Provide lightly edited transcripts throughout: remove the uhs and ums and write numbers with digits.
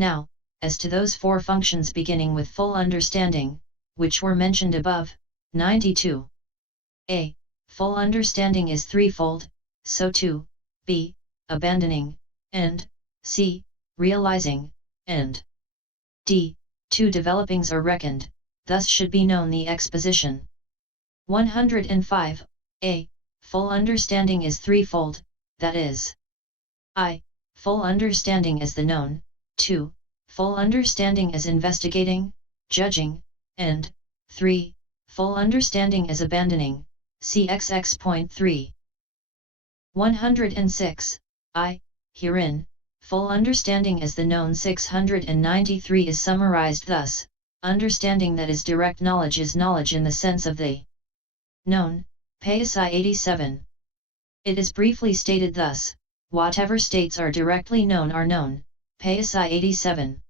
Now, as to those four functions beginning with full understanding, which were mentioned above, 92. A. Full understanding is threefold, so too, b. Abandoning, and c. Realizing, and d. Two developings are reckoned, thus should be known the exposition. 105. A. Full understanding is threefold, that is, I. Full understanding as the known, 2. Full understanding as investigating, judging, and 3. Full understanding as abandoning, see XX.3. 106. I. Herein, full understanding as the known 693 is summarized thus: understanding that is direct knowledge is knowledge in the sense of the known, Paþis I 87. It is briefly stated thus: whatever states are directly known are known, Paþis I 87.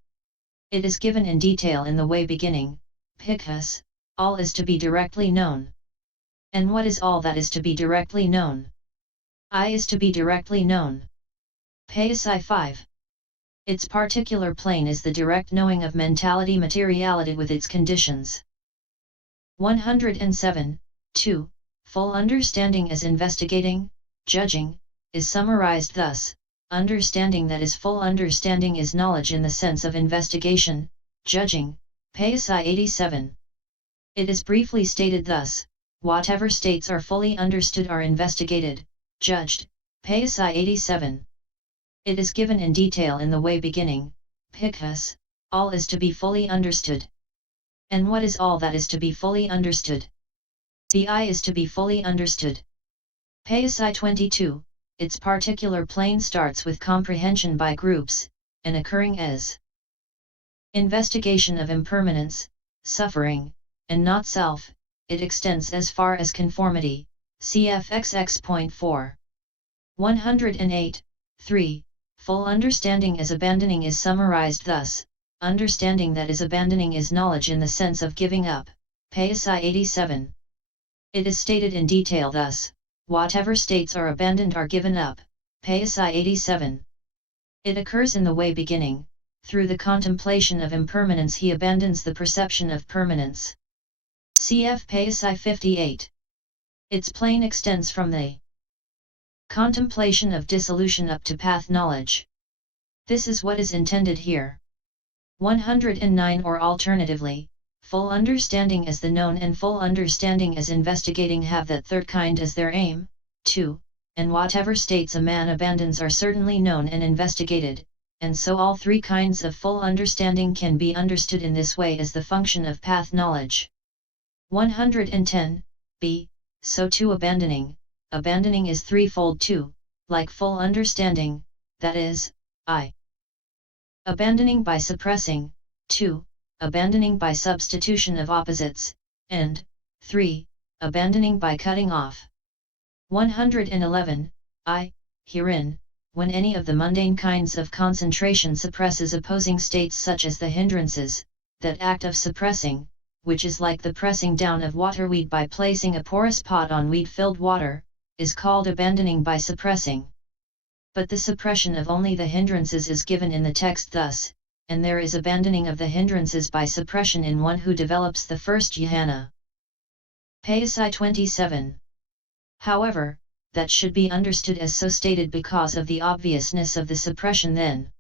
It is given in detail in the way beginning, Bhikkhus, all is to be directly known. And what is all that is to be directly known? I is to be directly known. Paþis I 5. Its particular plane is the direct knowing of mentality-materiality with its conditions. 107. 2. Full understanding as investigating, judging, is summarized thus: understanding that is full understanding is knowledge in the sense of investigation, judging, Paþis I 87. It is briefly stated thus: whatever states are fully understood are investigated, judged, Paþis I 87. It is given in detail in the way beginning, Bhikkhus, all is to be fully understood. And what is all that is to be fully understood? The I is to be fully understood. Paþis I 22, its particular plane starts with comprehension by groups, and occurring as investigation of impermanence, suffering, and not self. It extends as far as conformity, cfxx.4. 108. 3. Full understanding as abandoning is summarized thus: understanding that is abandoning is knowledge in the sense of giving up, Paþis I 87. It is stated in detail thus: whatever states are abandoned are given up, Paþis I 87. It occurs in the way beginning: through the contemplation of impermanence he abandons the perception of permanence. Cf. Paþis I 58. Its plane extends from the contemplation of dissolution up to path knowledge. This is what is intended here. 109. Or alternatively, full understanding as the known and full understanding as investigating have that third kind as their aim, 2, and whatever states a man abandons are certainly known and investigated, and so all three kinds of full understanding can be understood in this way as the function of path knowledge. 110. B. So too abandoning is threefold too, like full understanding, that is, I. Abandoning by suppressing, 2. Abandoning by substitution of opposites, and 3. Abandoning by cutting off. 111. I. Herein, when any of the mundane kinds of concentration suppresses opposing states such as the hindrances, that act of suppressing, which is like the pressing down of waterweed by placing a porous pot on weed-filled water, is called abandoning by suppressing. But the suppression of only the hindrances is given in the text thus: and there is abandoning of the hindrances by suppression in one who develops the first jhana. Paþis I 27. However, that should be understood as so stated because of the obviousness of the suppression then.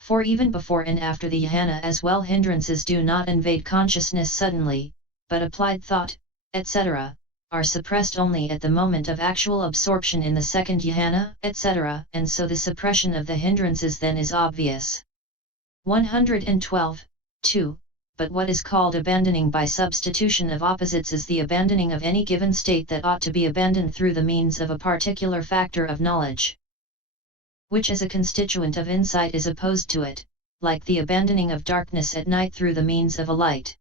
For even before and after the jhana as well hindrances do not invade consciousness suddenly, but applied thought, etc., are suppressed only at the moment of actual absorption in the second jhana, etc., and so the suppression of the hindrances then is obvious. 112. 2. But what is called abandoning by substitution of opposites is the abandoning of any given state that ought to be abandoned through the means of a particular factor of knowledge, which as a constituent of insight is opposed to it, like the abandoning of darkness at night through the means of a light.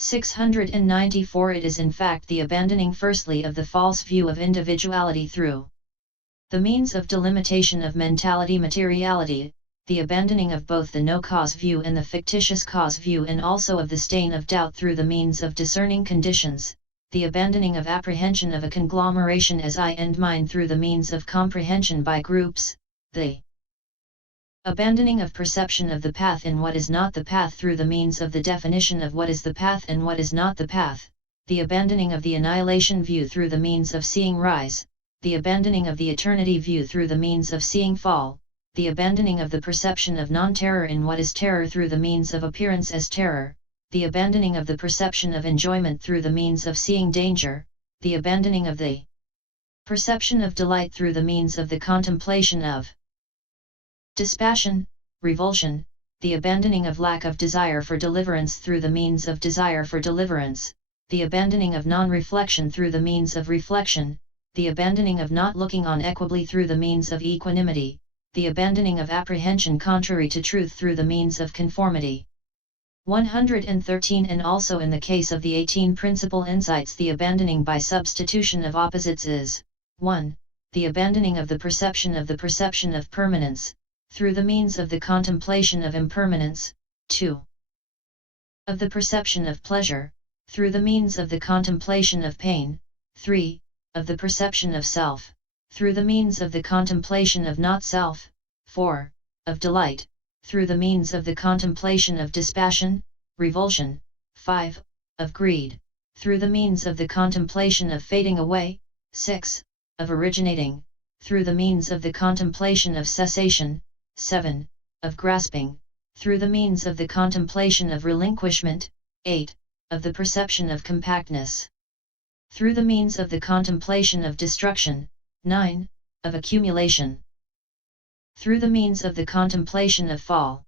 694. It is in fact the abandoning firstly of the false view of individuality through the means of delimitation of mentality-materiality, the abandoning of both the no-cause view and the fictitious cause view, and also of the stain of doubt through the means of discerning conditions, the abandoning of apprehension of a conglomeration as I and mine through the means of comprehension by groups, the Abandoning of perception of the path in what is not the path through the means of the definition of what is the path and what is not the path, the abandoning of the annihilation view through the means of seeing rise, the abandoning of the eternity view through the means of seeing fall, the abandoning of the perception of non-terror in what is terror through the means of appearance as terror, the abandoning of the perception of enjoyment through the means of seeing danger, the abandoning of the perception of delight through the means of the contemplation of dispassion, revulsion, the abandoning of lack of desire for deliverance through the means of desire for deliverance, the abandoning of non-reflection through the means of reflection, the abandoning of not looking on equably through the means of equanimity, the abandoning of apprehension contrary to truth through the means of conformity. 113. And also in the case of the 18 principal insights, the abandoning by substitution of opposites is 1. The abandoning of the perception of permanence, through the means of the contemplation of impermanence, 2. Of the perception of pleasure, through the means of the contemplation of pain, 3. Of the perception of self, through the means of the contemplation of not self, 4. Of delight, through the means of the contemplation of dispassion, revulsion, 5. Of greed, through the means of the contemplation of fading away, 6. Of originating, through the means of the contemplation of cessation, 7. Of grasping, through the means of the contemplation of relinquishment, 8. Of the perception of compactness, through the means of the contemplation of destruction, 9. Of accumulation, through the means of the contemplation of fall,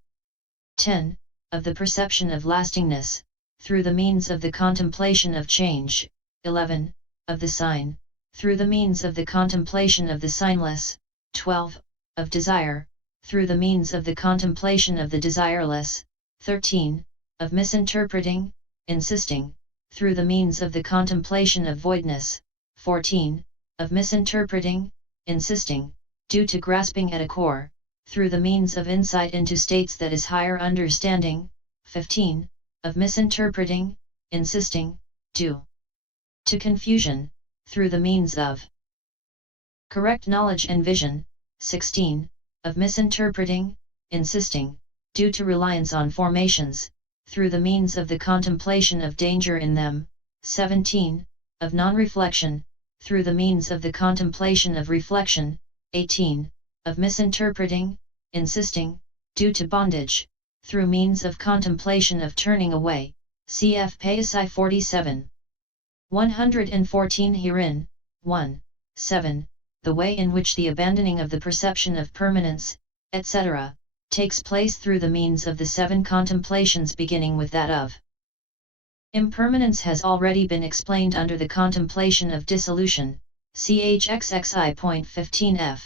10. Of the perception of lastingness, through the means of the contemplation of change, 11. Of the sign, through the means of the contemplation of the signless, 12. Of desire, through the means of the contemplation of the desireless, 13. Of misinterpreting, insisting, through the means of the contemplation of voidness, 14. Of misinterpreting, insisting, due to grasping at a core, through the means of insight into states that is higher understanding, 15. Of misinterpreting, insisting, due to confusion, through the means of correct knowledge and vision, 16. Of misinterpreting, insisting, due to reliance on formations, through the means of the contemplation of danger in them, 17. Of non-reflection, through the means of the contemplation of reflection, 18. Of misinterpreting, insisting, due to bondage, through means of contemplation of turning away, cf. Paþis I 47. 114. Herein, 1. 7. The way in which the abandoning of the perception of permanence, etc., takes place through the means of the 7 contemplations, beginning with that of impermanence, has already been explained under the contemplation of dissolution, chxxi.15f.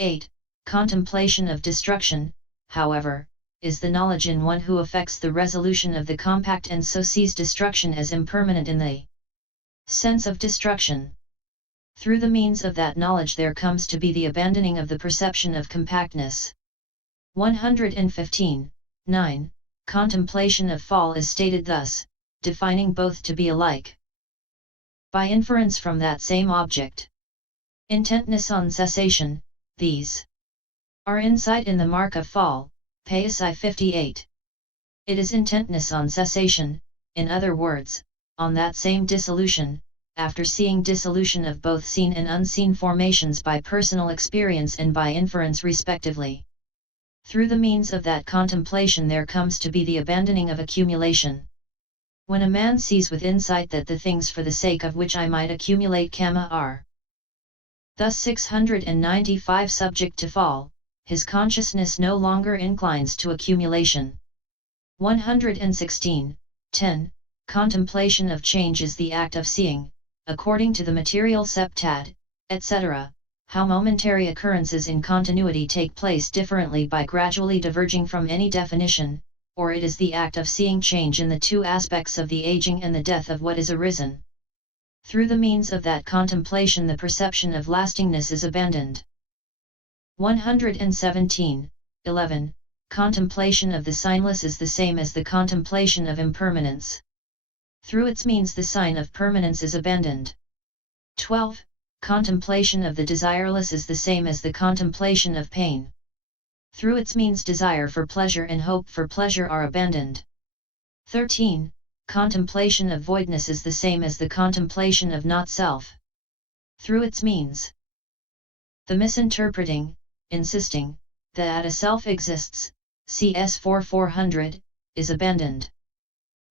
8. Contemplation of destruction, however, is the knowledge in one who affects the resolution of the compact and so sees destruction as impermanent in the sense of destruction. Through the means of that knowledge there comes to be the abandoning of the perception of compactness. 115. 9. Contemplation of fall is stated thus, defining both to be alike by inference from that same object. Intentness on cessation, these are insight in the mark of fall, Paþis I 58. It is intentness on cessation, in other words, on that same dissolution, after seeing dissolution of both seen and unseen formations by personal experience and by inference respectively. Through the means of that contemplation there comes to be the abandoning of accumulation. When a man sees with insight that the things for the sake of which I might accumulate karma are thus 695 subject to fall, his consciousness no longer inclines to accumulation. 116. 10. Contemplation of change is the act of seeing, according to the material septad, etc., how momentary occurrences in continuity take place differently by gradually diverging from any definition, or it is the act of seeing change in the 2 aspects of the aging and the death of what is arisen. Through the means of that contemplation the perception of lastingness is abandoned. 117. 11. Contemplation of the signless is the same as the contemplation of impermanence. Through its means the sign of permanence is abandoned. 12. Contemplation of the desireless is the same as the contemplation of pain. Through its means desire for pleasure and hope for pleasure are abandoned. 13. Contemplation of voidness is the same as the contemplation of not-self. Through its means, the misinterpreting, insisting, that a self exists, CS 400, is abandoned.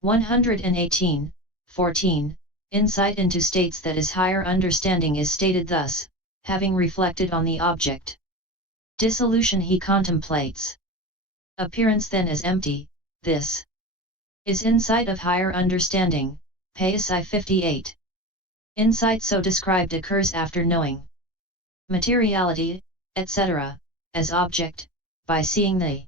118, 14, insight into states that is higher understanding is stated thus, having reflected on the object. Dissolution he contemplates. Appearance then as empty, this is insight of higher understanding, Paþis I 58. Insight so described occurs after knowing materiality, etc., as object, by seeing the